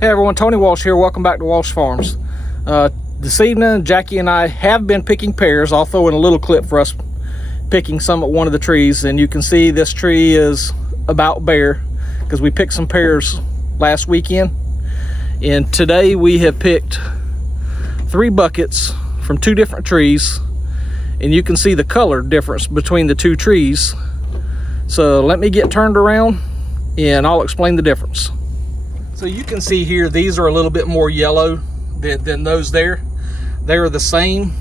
Hey everyone, Tony Walsh here. Welcome back to Walsh Farms. This evening, Jackie and I have been picking pears. I'll throw in a little clip for us picking some at one of the trees, and you can see this tree is about bare because we picked some pears last weekend. And today we have picked 3 buckets from 2 different trees, and you can see the color difference between the 2 trees. So let me get turned around and I'll explain the difference. So you can see here, these are a little bit more yellow than those there. They're the same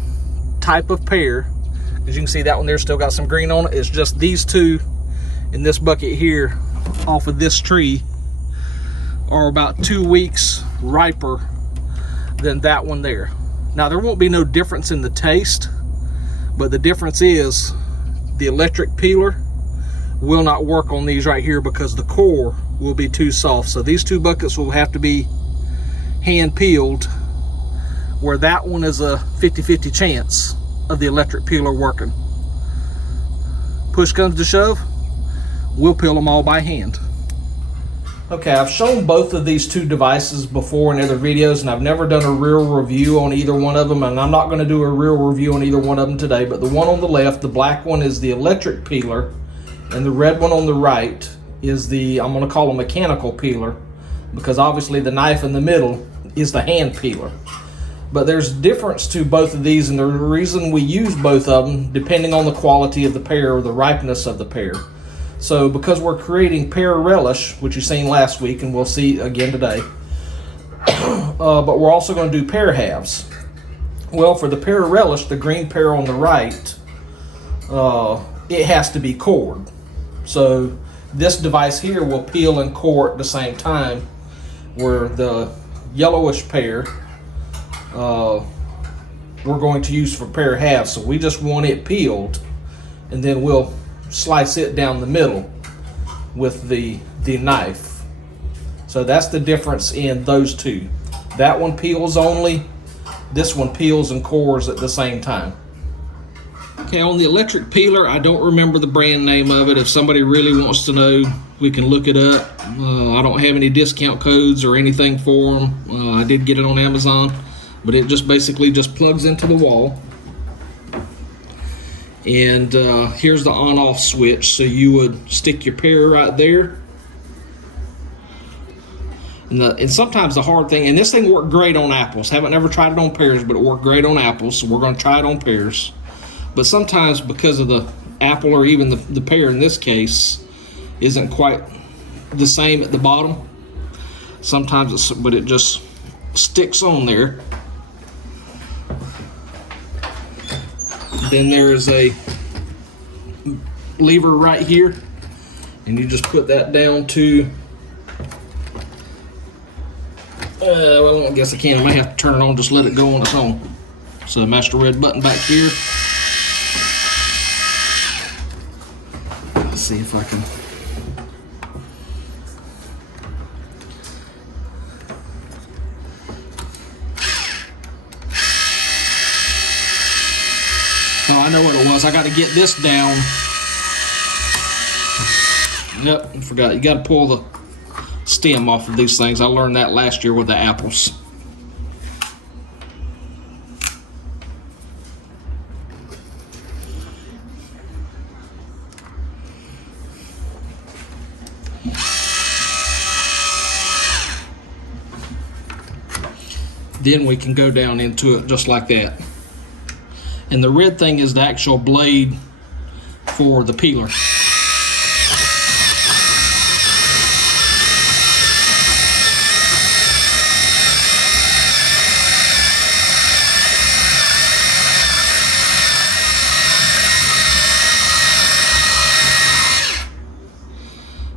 type of pear. As you can see, that one there still got some green on it. It's just these 2 in this bucket here off of this tree are about 2 weeks riper than that one there. Now there won't be no difference in the taste, but the difference is the electric peeler will not work on these right here because the core will be too soft. So these 2 buckets will have to be hand peeled, where that one is a 50-50 chance of the electric peeler working. Push comes to shove, we'll peel them all by hand. Okay, I've shown both of these 2 devices before in other videos, and I've never done a real review on either one of them, and I'm not going to do a real review on either one of them today. But the one on the left, the black one, is the electric peeler, and the red one on the right is the, I'm going to call a mechanical peeler, because obviously the knife in the middle is the hand peeler. But there's difference to both of these, and the reason we use both of them depending on the quality of the pear or the ripeness of the pear. So because we're creating pear relish, which you've seen last week and we'll see again today, but we're also going to do pear halves. Well, for the pear relish, the green pear on the right, it has to be cored. So this device here will peel and core at the same time, where the yellowish pear we're going to use for pear halves. So we just want it peeled, and then we'll slice it down the middle with the knife. So that's the difference in those 2. That one peels only, this one peels and cores at the same time. Okay, on the electric peeler, I don't remember the brand name of it. If somebody really wants to know, we can look it up. I don't have any discount codes or anything for them. I did get it on Amazon, but it just basically just plugs into the wall. And here's the on-off switch. So you would stick your pear right there. And sometimes the hard thing, and this thing worked great on apples. Haven't ever tried it on pears, but it worked great on apples. So we're going to try it on pears. But sometimes because of the apple, or even the pear in this case, isn't quite the same at the bottom. Sometimes but it just sticks on there. Then there is a lever right here, and you just put that down to, well, I guess I can. I might have to turn it on, just let it go on its own. So the master red button back here. Let's see if I can. Oh, I know what it was. I got to get this down. Yep, I forgot. You got to pull the stem off of these things. I learned that last year with the apples. Then we can go down into it just like that. And the red thing is the actual blade for the peeler.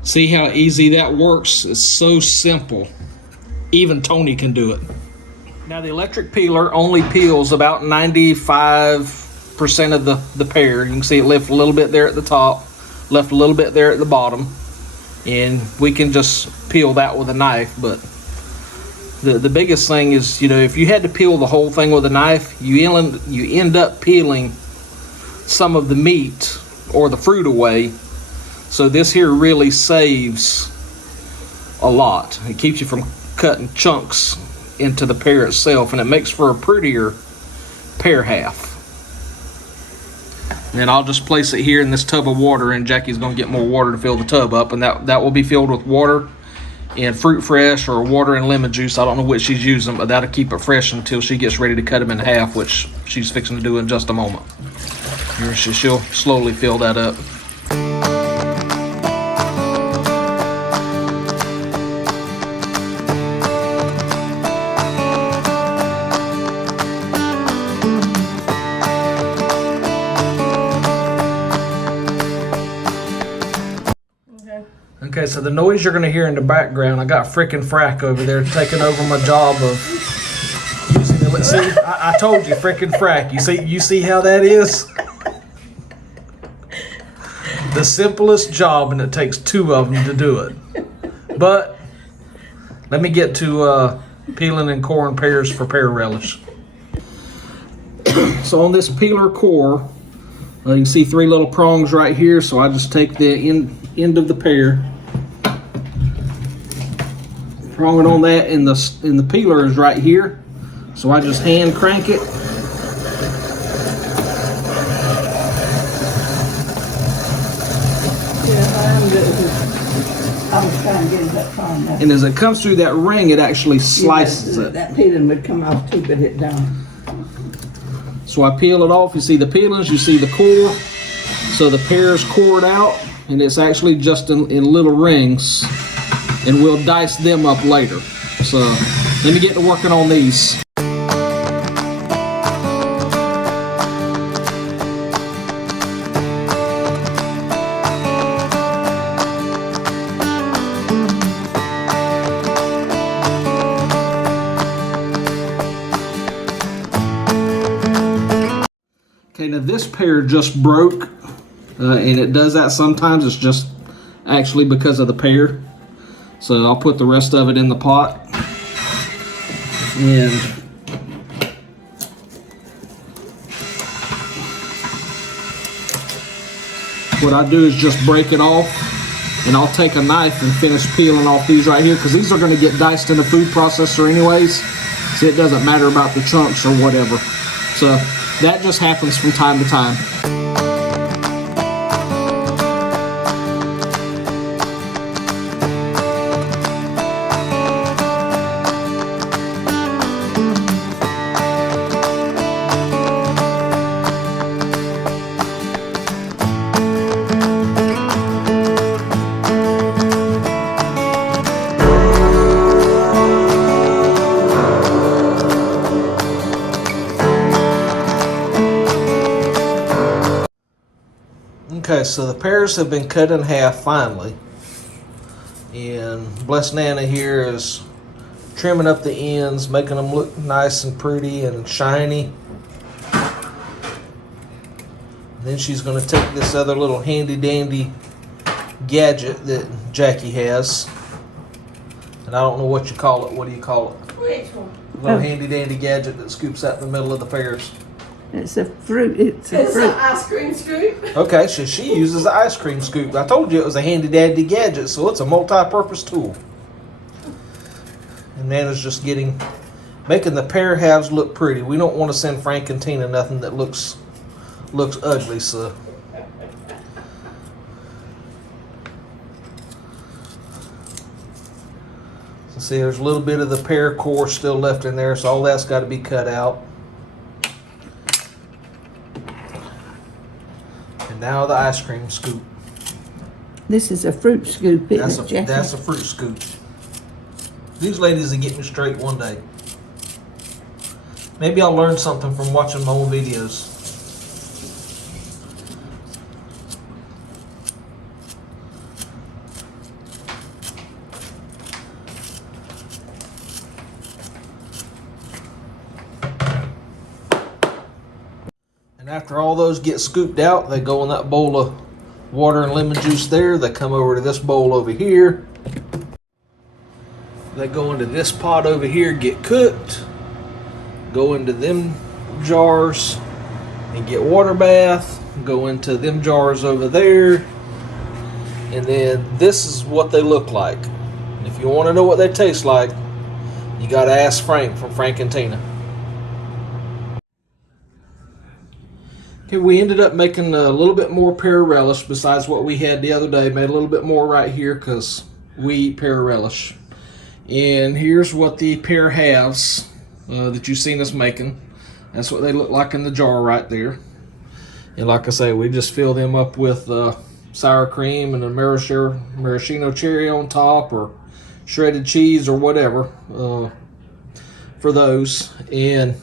See how easy that works? It's so simple. Even Tony can do it. Now the electric peeler only peels about 95% of the pear. You can see it left a little bit there at the top, left a little bit there at the bottom, and we can just peel that with a knife. But the biggest thing is, you know, if you had to peel the whole thing with a knife, you end up peeling some of the meat or the fruit away. So this here really saves a lot. It keeps you from cut in chunks into the pear itself, and it makes for a prettier pear half. And then I'll just place it here in this tub of water, and Jackie's gonna get more water to fill the tub up, and that will be filled with water and fruit fresh or water and lemon juice. I don't know what she's using, but that'll keep it fresh until she gets ready to cut them in half, which she's fixing to do in just a moment. She'll slowly fill that up. Okay, so the noise you're going to hear in the background, I got frickin' Frack over there taking over my job of using the... See, I told you, frickin' Frack. You see how that is? The simplest job, and it takes two of them to do it. But let me get to peeling and coring pears for pear relish. So on this peeler core, you can see three little prongs right here. So I just take the end of the pear, prong it on that, and the peeler is right here. So I just hand crank it. And as it comes through that ring, it actually slices it. That peeling would come off too, but it don't. So I peel it off. You see the peelings, you see the core. So the pear is cored out, and it's actually just in little rings, and we'll dice them up later. So let me get to working on these. Okay, now this pear just broke, and it does that sometimes. It's just actually because of the pear. So I'll put the rest of it in the pot. And what I do is just break it off, and I'll take a knife and finish peeling off these right here, because these are going to get diced in the food processor anyways, so it doesn't matter about the chunks or whatever. So that just happens from time to time. Okay, so the pears have been cut in half finally, and Blessed Nana here is trimming up the ends, making them look nice and pretty and shiny. And then she's going to take this other little handy dandy gadget that Jackie has, and I don't know what you call it. What do you call it? Which one? Little handy dandy gadget that scoops out the middle of the pears. It's a fruit. It's an ice cream scoop. Okay, so she uses the ice cream scoop. I told you it was a handy dandy gadget, so it's a multi-purpose tool. And Nana's just making the pear halves look pretty. We don't want to send Frank and Tina nothing that looks ugly, so. So see, there's a little bit of the pear core still left in there, so all that's got to be cut out. Now the ice cream scoop. This is a fruit scoop, That's isn't it, Jackie? That's a fruit scoop. These ladies will get me straight one day. Maybe I'll learn something from watching my own videos. After all those get scooped out, they go in that bowl of water and lemon juice there. They come over to this bowl over here. They go into this pot over here, get cooked, go into them jars and get water bath, go into them jars over there, and then this is what they look like. And if you want to know what they taste like, You gotta ask Frank from Frank and Tina. Okay, we ended up making a little bit more pear relish besides what we had the other day. Made a little bit more right here because we eat pear relish. And here's what the pear halves that you've seen us making. That's what they look like in the jar right there. And like I say, we just fill them up with sour cream and a maraschino cherry on top, or shredded cheese or whatever for those. And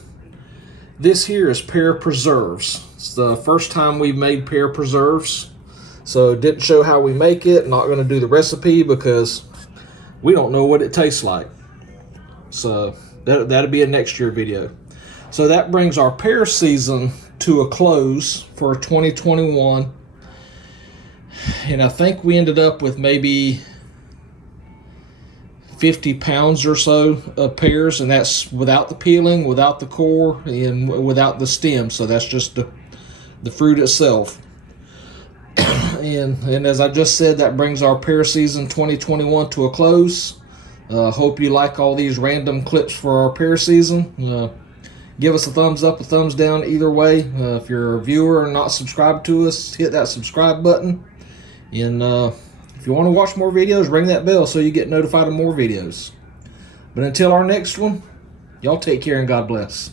this here is pear preserves. It's the first time we've made pear preserves, so didn't show how we make it. Not going to do the recipe because we don't know what it tastes like. So that'll be a next year video. So that brings our pear season to a close for 2021. And I think we ended up with maybe 50 pounds or so of pears, and that's without the peeling, without the core, and without the stem. So that's just the fruit itself. and as I just said, that brings our pear season 2021 to a close. Hope you like all these random clips for our pear season. Give us a thumbs up, a thumbs down, either way. If you're a viewer and not subscribed to us, hit that subscribe button. And if you want to watch more videos, ring that bell so you get notified of more videos. But until our next one, y'all take care and God bless.